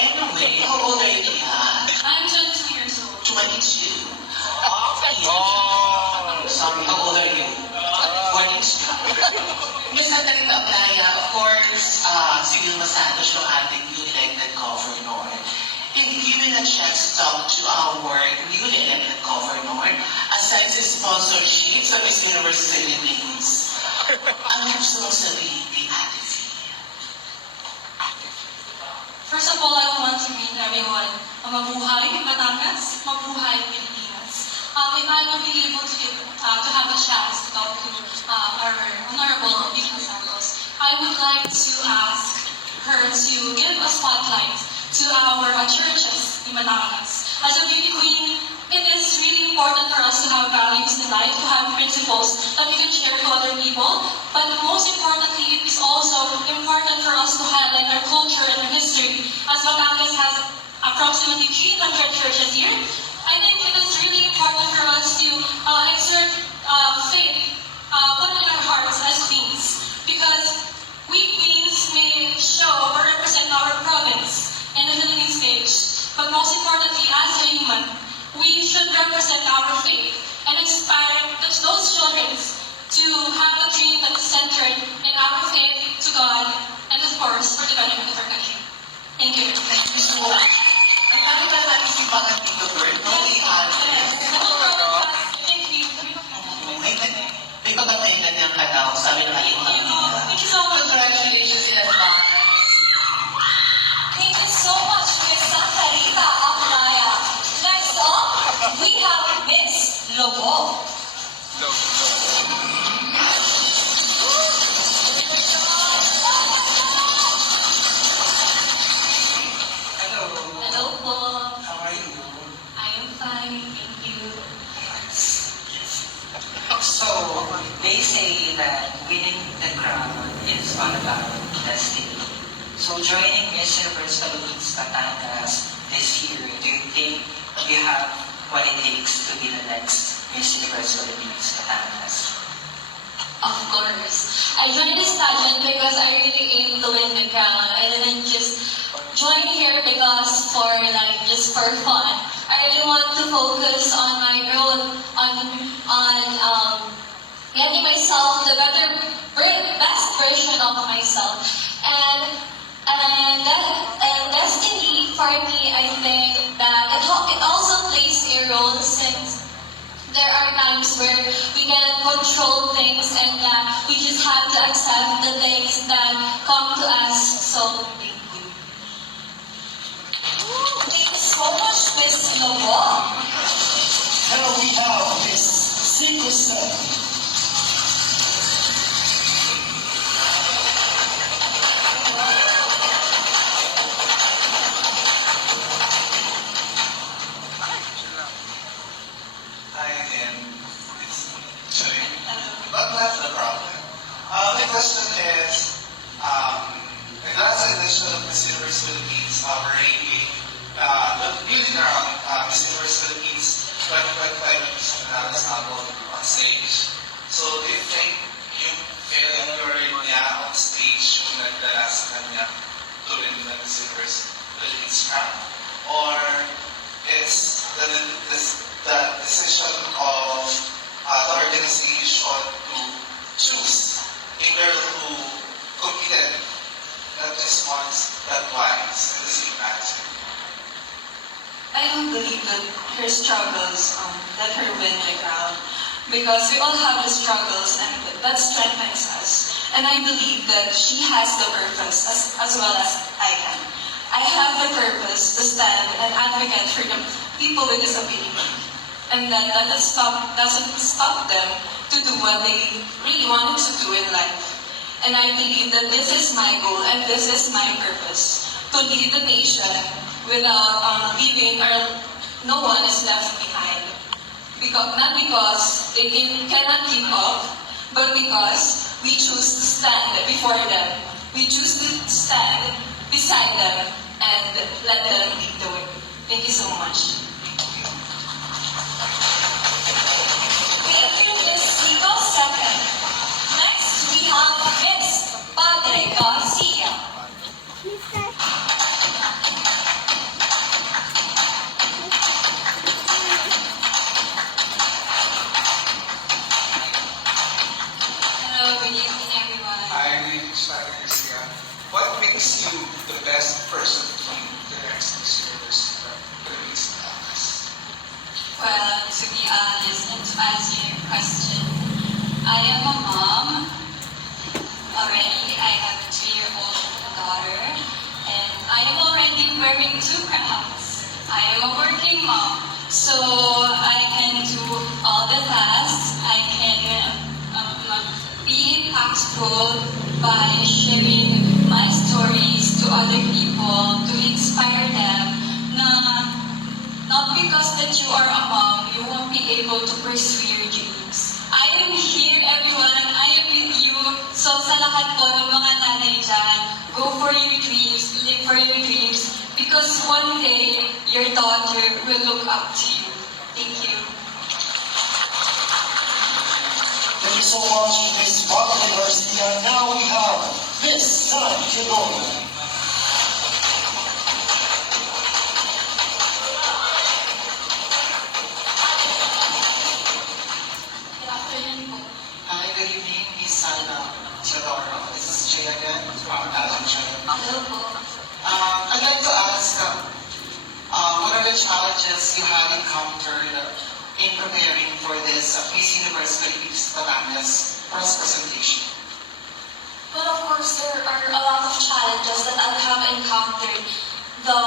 Anyway, how old are you, Tia? I'm 22 years old. 22. Oh! Sorry, how old are you? 22. Miss Catalina Aplaya, of course, si Vilma Santos, yung ating newly elected governor. And given a chance to talk to our newly elected governor, aside sa sponsorship sa Miss Universe Philippines, ano gusto mong sabihin kay Ate V? First of all, I want to greet everyone. Mabuhay Batangas, mabuhay Pilipinas. If I will be able to have a chance to talk to our Honorable Vilma Santos, I would like to ask her to give a spotlight to our churches in Batangas. As a beauty queen, it is really important for us to have values in life, to have principles that we can share to other people. But most importantly, it is also important for us to highlight our culture and our history. As Batangas has approximately 300 churches here, I think it is really important for us to exert faith, put in our hearts as queens. Because we queens may show or represent our province in the Philippine stage. But most importantly, as a human, we should represent our faith and inspire those children to have a dream that is centered in our faith to God and of course for the benefit of our country. Thank you. Thank you so much. Ang dami ba natin si Pangat Tito Bird? No, Thank you. may pagkakailan niyang kanaw, sabi ng ating mga amiga. Thank you so much. Congratulations in advance. Thank you so much, Miss Sakarita Aplaya. Next up, we have Miss Lobo. Hello. Hello po. How are you? I am fine, thank you. So, they say that winning the crown is all about destiny. So, joining Miss Universe Philippines Batangas this year, do you think you have what it takes to be the next Miss Universe Philippines Batangas? Of course. I joined this pageant because I really aim to win the crown. I didn't just join here because just for fun. I really want to focus on my growth, on getting myself the best version of myself. And destiny for me, I think that it also plays a role since there are times where we cannot control things and that we just have to accept the things that come to us. So, thank you. Thank you so much, Miss Lobo. Now we have Miss Sikosan. Hi again. Sorry. But that's the problem. My question is, the last edition of Miss Universe Philippines, our ranking, the newly crowned Miss Universe Philippines 2025 Miss Batangas album on stage. So do you think you failed in your idea on stage kung nagdalas kanya to win the Miss Universe Philippines crown? Or it's the decision of the organization to choose a girl who competed not just once but twice in the same match? I don't believe that her struggles let her win the crown because we all have the struggles and that strengthens us. And I believe that she has the purpose as well as I can. I have the purpose to stand and advocate for the people with disability. And that doesn't stop them to do what they really wanted to do in life. And I believe that this is my goal and this is my purpose, to lead the nation without leaving or no one is left behind. Not because they cannot keep up, but because we choose to stand before them. We choose to stand beside them and let them lead the way. Thank you so much. Thank you, Miss Nico Second. Next, we have Miss Padre Garcia. makes you the best person to be the next Miss Universe Philippines Batangas? Well, to be honest and to answer your question, I am a mom already. I have a 2-year-old daughter, and I am already wearing 2 crowns. I am a working mom, so I can do all the tasks. I can be impactful by sharing my stories to other people to inspire them na not because that you are a mom, you won't be able to pursue your dreams. I am here, everyone. I am with you. So sa lahat po ng mga nanay dyan, go for your dreams, live for your dreams, because one day, your daughter will look up to you. Thank you. Thank you so much, Miss Barbara Garcia. Now we have Miss San Quedoro. Good afternoon po. Hi, good evening, Miss Sana Teodoro. This is Jay again from Allen Chay. Hello po. I'd like to ask, what are the challenges you had encountered in preparing for this Miss Universe Philippines Batangas press presentation? Well, of course, there are a lot of challenges that I have encountered. The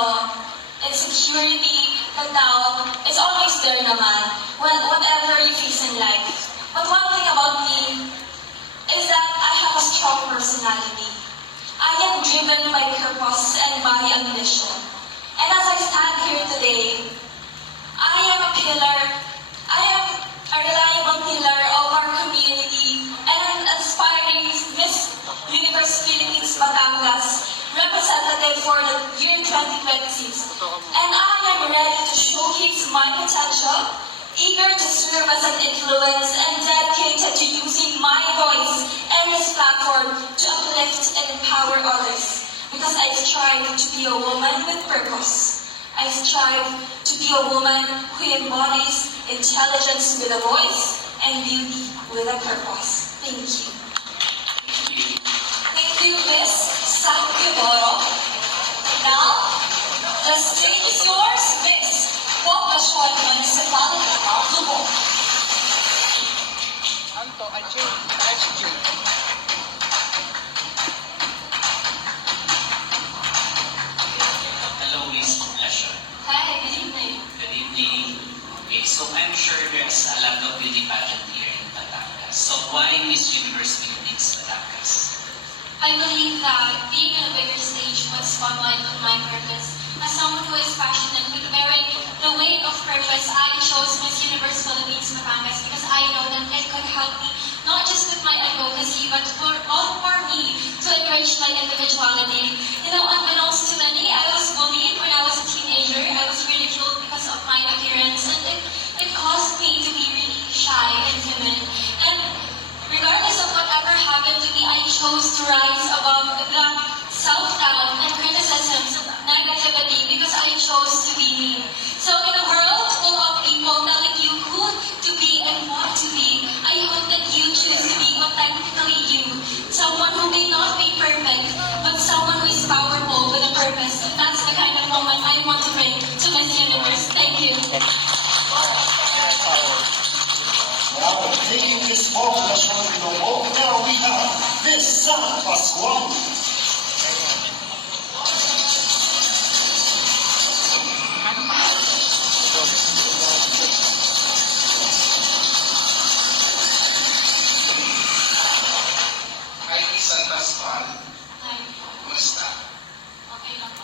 insecurity, the doubt, it's always there naman, whatever you face in life. But one thing about me is that I have a strong personality. I am driven by purpose and by ambition. And as I stand here today, I am a pillar, I am a reliable pillar of our community and an aspiring Miss Universe Philippines Batangas representative for the year 2026. And I am ready to showcase my potential, eager to serve as an influence and dedicated to using my voice and this platform to uplift and empower others. Because I strive to be a woman with purpose. I strive to be a woman who embodies intelligence with a voice and beauty with a purpose. Thank you. Thank you, Miss San Quedoro. Now, the stage is yours, Miss Poblacion Municipality of Lubog. Hello, Miss Poblacion. Hi, good evening. Good evening. Okay, so I'm sure there's a lot of beauty pageant here in Batangas. So why Miss Universe Philippines Batangas? I believe that being on a bigger stage would spotlight on my purpose. As someone who is passionate with wearing the weight of purpose, I chose Miss Universe Philippines Batangas because I know that it could help me not just with my advocacy, but for me to encourage my individuality. You know, unbeknownst to many, I was bullied when I was a teenager. I was ridiculed because of my appearance, and it caused me to be really shy and timid. And regardless of whatever happened to me, I chose to rise above that self-doubt and criticisms and negativity because I chose to be me. So in a world full of people telling you who to be and what to be, I hope that you choose to be authentically you. Someone who may not be perfect, but someone who is powerful with a purpose. And that's the kind of woman I want to bring to Miss Universe. Thank you. Wow, thank you, Miss Poblacion Lubog. Now we have Miss San Pascual. Hi, Miss San Pascual. Hi. Kumusta? Okay lang po.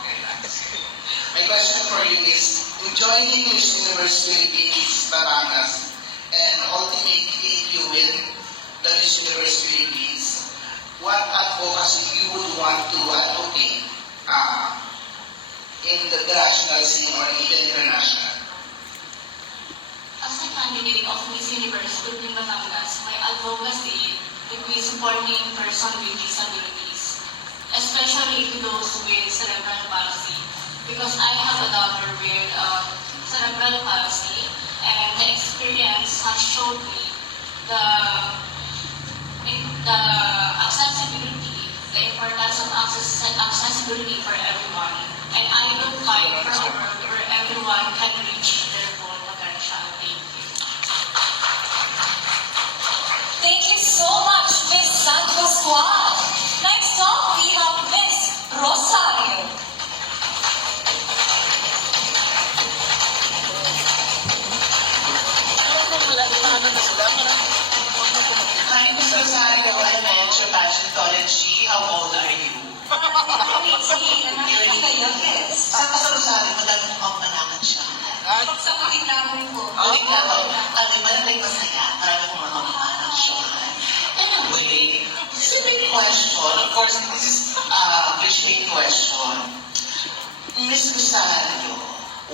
Okay, thanks. My question for you is, in joining Miss Universe Philippines Batangas and ultimately if you win the Miss Universe Philippines, what advocacy you would want to advocate in the national scene or even international? As a candidate of Miss Universe Philippines Batangas, my advocacy would be supporting person with disabilities, especially to those with cerebral palsy, because I have a daughter with cerebral palsy, and the experience has showed me the accessibility, the importance of access responsibility for everyone. And I will fight for a world where everyone can reach their full potential. Thank you so much, Miss San Pascual. Next up, we have Miss Rosario. Hi, Miss Rosario, Elementary Pageantology. How old are you? Saan ka sa Rosario? Madami mukhang manangan siya. Sa Puliklaran po. Ulit na ako. Ano ba na masaya? Marami kong mga manangan siya. Anyway, this is a big question. Of course, this is a cliche question. Miss Rosario,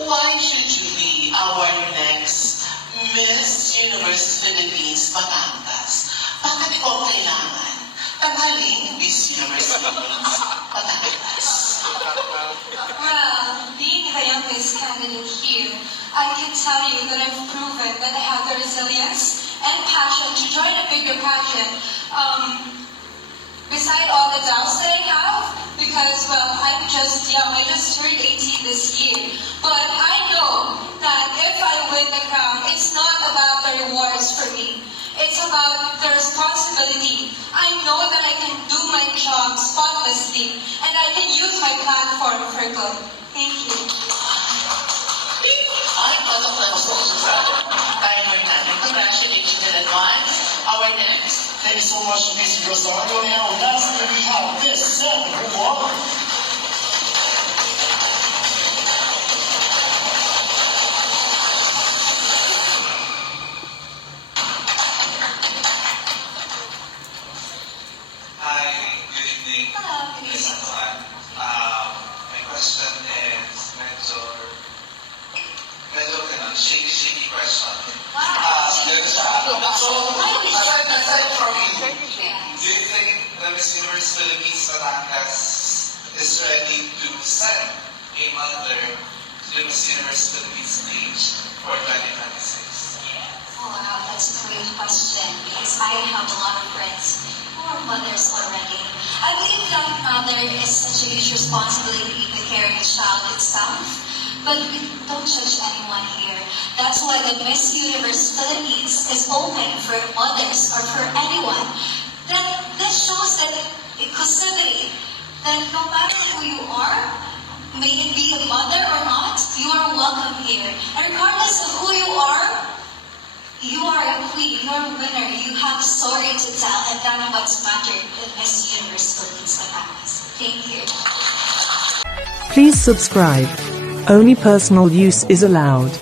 why should you be our next Miss Universe Philippines Batangas? Bakit ikaw kailangan tanghaling Miss Universe Philippines Batangas? Well, being the youngest candidate here, I can tell you that I've proven that I have the resilience and passion to join a bigger pageant. Beside all the doubts that I have, because, well, I'm just young, I just turned 18 this year. But I know that if I win the crown, it's not about the rewards for me. It's about the responsibility. I know that I can do my job spotlessly, and I can use my platform for good. Thank you. Ay, pasok na ako sa timer natin. Congratulations in advance. Our next. Thank you so much, Miss Rosario. Now, lastly, we have Miss San Juan. Hi, good evening. Hello, good Miss evening. Juan. My question is medyo shaky question. So, aside from you, do you think the Miss Universe Philippines Batangas is ready to send a mother to the Miss Universe Philippines stage for 2026? Oh, wow, that's a great question because I have a lot of friends who are mothers already. I believe that mother is such a huge responsibility to carry the child itself, but we don't judge anyone here. That's why the Miss Universe Philippines is open for mothers or for anyone. This shows that inclusivity, that no matter who you are, may it be a mother or not, you are welcome here. And regardless of who you are a queen, you're a winner, you have a story to tell, and that's what's mattered in Miss Universe Philippines Batangas. Thank you. Please subscribe. Only personal use is allowed.